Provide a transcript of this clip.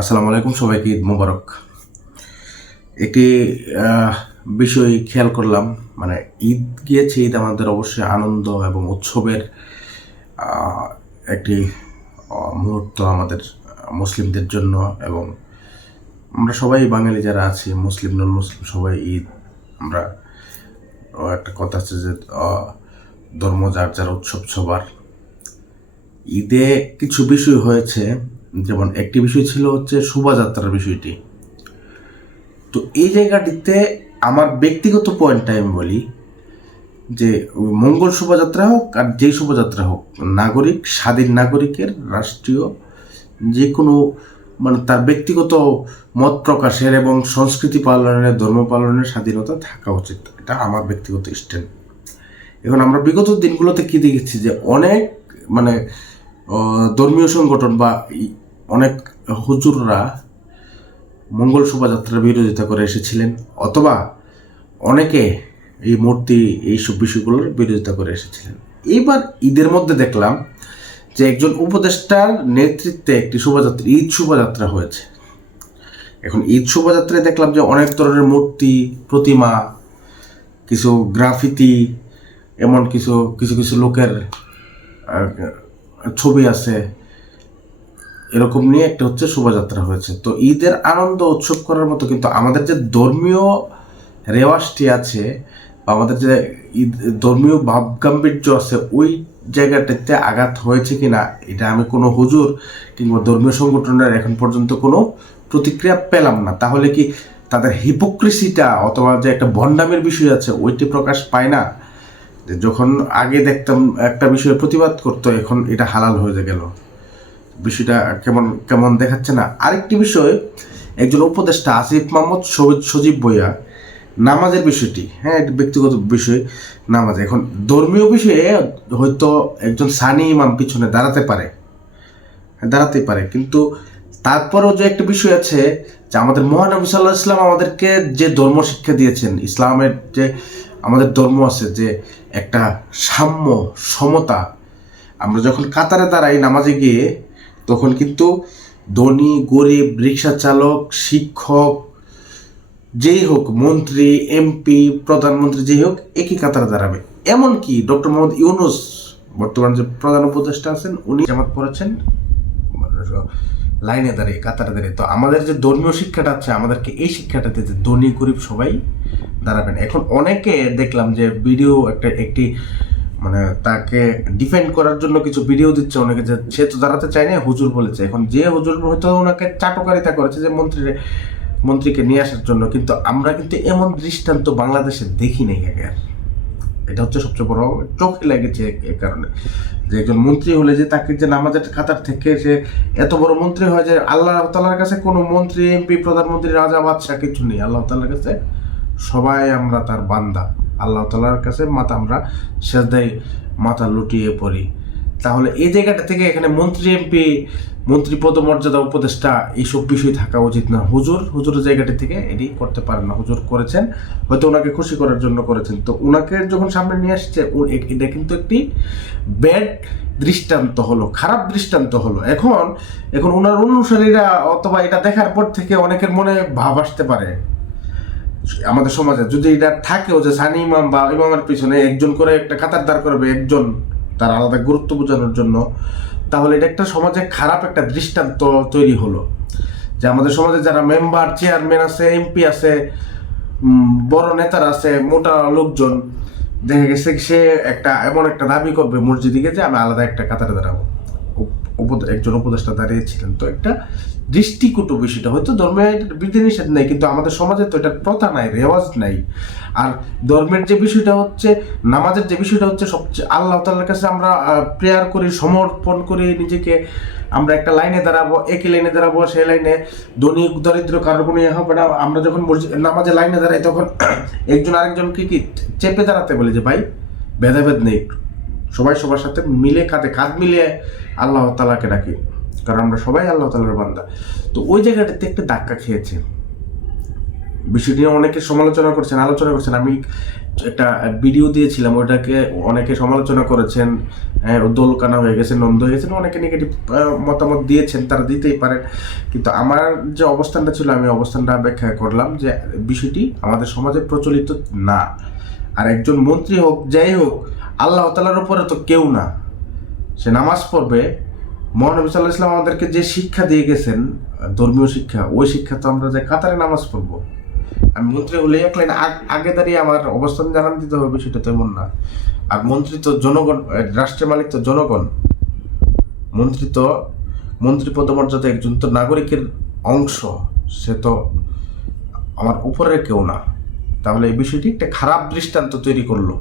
আসসালামু আলাইকুম, সবাইকে ঈদ মোবারক। একটি বিষয় খেয়াল করলাম, মানে ঈদ গিয়েছে, ঈদ আমাদের অবশ্যই আনন্দ এবং উৎসবের আহ, একটি মুহূর্ত আমাদের মুসলিমদের জন্য। এবং আমরা সবাই বাঙালি যারা আছি, মুসলিম নন মুসলিম সবাই ঈদ আমরা একটা কথা আছে যে ধর্ম যার যার উৎসব সবার। ঈদে কিছু বিষয় হয়েছে, যেমন একটি বিষয় ছিল হচ্ছে শোভাযাত্রার বিষয়টি। তো এই জায়গাটিতে আমার ব্যক্তিগত পয়েন্টটা আমি বলি যে মঙ্গল শোভাযাত্রা হোক আর যেই শোভাযাত্রা হোক, নাগরিক, স্বাধীন নাগরিকের রাষ্ট্রীয় যে কোনো মানে তার ব্যক্তিগত মত প্রকাশের এবং সংস্কৃতি পালনের, ধর্ম পালনের স্বাধীনতা থাকা উচিত। এটা আমার ব্যক্তিগত স্ট্যান্ড। এখন আমরা বিগত দিনগুলোতে কি দেখেছি যে অনেক মানে ধর্মীয় সংগঠন বা অনেক হুজুররা মঙ্গল শোভাযাত্রার বিরোধিতা করে এসেছিলেন, অথবা অনেকে এই মূর্তি এইসব বিষয়গুলোর বিরোধিতা করে এসেছিলেন। এইবার ঈদের মধ্যে দেখলাম যে একজন উপদেষ্টার নেতৃত্বে একটি শোভাযাত্রা, ঈদ শোভাযাত্রা হয়েছে। এখন ঈদ শোভাযাত্রায় দেখলাম যে অনেক ধরনের মূর্তি, প্রতিমা, কিছু গ্রাফিতি, এমন কিছু কিছু কিছু লোকের ছবি আছে, এরকম নিয়ে একটা হচ্ছে শোভাযাত্রা হয়েছে। তো ঈদের আনন্দ উৎসব করার মতো কিন্তু আমাদের যে ধর্মীয় রেওয়াজটি আছে বা আমাদের যে ঈদ ধর্মীয় ভাবগাম্ভীর্য আছে, ওই জায়গাটাতে আঘাত হয়েছে কিনা এটা আমি কোনো হুজুর কিংবা ধর্মীয় সংগঠনের এখন পর্যন্ত কোনো প্রতিক্রিয়া পেলাম না। তাহলে কি তাদের হিপোক্রেসিটা অথবা যে একটা ভণ্ডামের বিষয় আছে ওইটি প্রকাশ পায় না? যখন আগে দেখতাম একটা বিষয়ে প্রতিবাদ করতো, এখন এটা হালাল হয়ে গেল, বিষয়টা কেমন কেমন দেখাচ্ছে না? আরেকটি বিষয়, একজন উপদেষ্টা আসিফ মাহমুদ সজীব ভুঁইয়া নামাজের বিষয়টি, হ্যাঁ এটা ব্যক্তিগত বিষয়, নামাজ এখন ধর্মীয় বিষয়ে হয়তো একজন সানি ইমাম পিছনে দাঁড়াতে পারে, কিন্তু তারপরেও যে একটা বিষয় আছে যে আমাদের মহানবী সাল্লাহ ইসলাম আমাদেরকে যে ধর্ম শিক্ষা দিয়েছেন, ইসলামের যে আমাদের ধর্ম আছে যে একটা সাম্য, সমতা। আমরা যখন কাতারে দাঁড়াই নামাজে গিয়ে, তখন কিন্তু ধনী, গরিব, রিক্সা চালক, শিক্ষক, যেই হোক, মন্ত্রী, এমপি, প্রধানমন্ত্রী, যেই হোক, একই কাতারে দাঁড়াবে। এমনকি ডক্টর মোহাম্মদ ইউনূস বর্তমান যে প্রধান উপদেষ্টা আছেন, উনি জামাত পড়েছেন লাইনে দাঁড়িয়ে, কাতারে দাঁড়িয়ে। তো আমাদের যে ধর্মীয় শিক্ষাটা আছে, আমাদেরকে এই শিক্ষাটা দিতে ধনী গরিব সবাই দাঁড়াবেন। এখন অনেকে দেখলাম যে ভিডিও একটি মানে তাকে ডিফেন্ড করার জন্য কিছু ভিডিও দিচ্ছে অনেকে, যে সে তো দাঁড়াতে চায় না, হুজুর বলেছে। এখন যে হুজুর হয়তো ওনাকে চাটকারিতা করেছে যে মন্ত্রীকে নিয়ে আসার জন্য, কিন্তু আমরা কিন্তু এমন দৃষ্টান্ত বাংলাদেশে দেখি নাই আগে। এটা হচ্ছে সবচেয়ে বড় চোখে লেগেছে এ কারণে যে একজন মন্ত্রী হলে যে তাকে যে নামাজের কাতার থেকে সে এত বড় মন্ত্রী হয় যে আল্লাহ তাআলার কাছে কোনো মন্ত্রী, এমপি, প্রধানমন্ত্রী, রাজা, বাদশাহ কিছু নেই। আল্লাহ তাআলার কাছে সবাই আমরা তার বান্দা। আল্লাহ তাআলার কাছে আমরা সেজদায় মাথা লুটিয়ে পড়ি। তাহলে এই জায়গাটা থেকে এখানে মন্ত্রী, এমপি, মন্ত্রী পদমর্যাদা, উপদেষ্টা, এইসব বিষয় থাকা উচিত না। হুজুরের জায়গাটা থেকে এটি করতে পারেন না। হুজুর করেছেন হয়তো ওনাকে খুশি করার জন্য করেছেন, তো ওনাকে যখন সামনে নিয়ে আসছে, এটা কিন্তু একটি ব্যাড দৃষ্টান্ত হলো, খারাপ দৃষ্টান্ত হলো। এখন ওনার অনুসারীরা অথবা এটা দেখার পর থেকে অনেকের মনে ভাব আসতে পারে আমাদের সমাজে, যদি এটা থাকেও যে সানি ইমাম বা ইমামের পিছনে একজন করে একটা কাতার দাঁড় করবে, একজন তার আলাদা গুরুত্ব বোঝানোর জন্য, তাহলে এটা একটা সমাজে খারাপ একটা দৃষ্টান্ত তৈরি হলো যে আমাদের সমাজে যারা মেম্বার, চেয়ারম্যান আছে, এমপি আছে, বড় নেতারা আছে, মোটা লোকজন, দেখা গেছে সে এমন একটা দাবি করবে মসজিদে গিয়ে যে আমি আলাদা একটা কাতারে দাঁড়াবো। একজন উপদেষ্টা দাঁড়িয়েছিলেন, তো একটা দৃষ্টিকটু বিষয়টা। হয়তো ধর্মের বিধিনিষেধ নেই, কিন্তু আমাদের সমাজে তো এটা প্রথা নাই, রেওয়াজ নাই। আর ধর্মের যে বিষয়টা হচ্ছে, নামাজের যে বিষয়টা হচ্ছে, সবচেয়ে আল্লাহ তাআলার কাছে আমরা প্রেয়ার করি, সমর্পণ করি নিজেকে। আমরা একটা লাইনে দাঁড়াবো, একই লাইনে দাঁড়াবো, সেই লাইনে ধনী দরিদ্র কারোর কোনো ইয়ে হবে না। আমরা যখন নামাজে লাইনে দাঁড়াই, তখন একজন আরেকজনকে কি চেপে দাঁড়াতে বলে যে ভাই ভেদাভেদ নেই, সবাই সবার সাথে মিলে, কাঁধে কাঁধ মিলিয়ে আল্লাহ তাআলাকে ডাকি, কারণ আমরা সবাই আল্লাহ তাআলার বান্দা। তো ওই জায়গাটাতে একটা ধাক্কা খেয়েছে। বিষয়টি নিয়ে অনেকে সমালোচনা করছেন, আলোচনা করছেন। আমি একটা ভিডিও দিয়েছিলাম, ওটাকে অনেকে সমালোচনা করেছেন, দোলকানা হয়ে গেছে, নন্দ হয়ে গেছেন, অনেকে নেগেটিভ মতামত দিয়েছেন, তারা দিতেই পারেন। কিন্তু আমার যে অবস্থানটা ছিল, আমি অবস্থানটা ব্যাখ্যা করলাম যে বিষয়টি আমাদের সমাজে প্রচলিত না। আর একজন মন্ত্রী হোক, যাই হোক, আল্লাহ তাআলার উপরে তো কেউ না। সে নামাজ পড়বে, মহানবী সাল্লাল্লাহু আলাইহি ওয়াসাল্লাম আমাদেরকে যে শিক্ষা দিয়ে গেছেন, ধর্মীয় শিক্ষা, ওই শিক্ষা তো আমরা যে কাতারে নামাজ পড়বো। আমি মন্ত্রী হলে এক লাইন আগে দাঁড়িয়ে আমার অবস্থান জানান দিতে হবে, সেটা তেমন না। আর মন্ত্রী তো জনগণ, রাষ্ট্রের মালিক তো জনগণ। মন্ত্রী পদমর্যাদা একজন তো নাগরিকের অংশ, সে তো আমার উপরের কেউ না। তাহলে এই বিষয়টি একটা খারাপ দৃষ্টান্ত তৈরি করলো।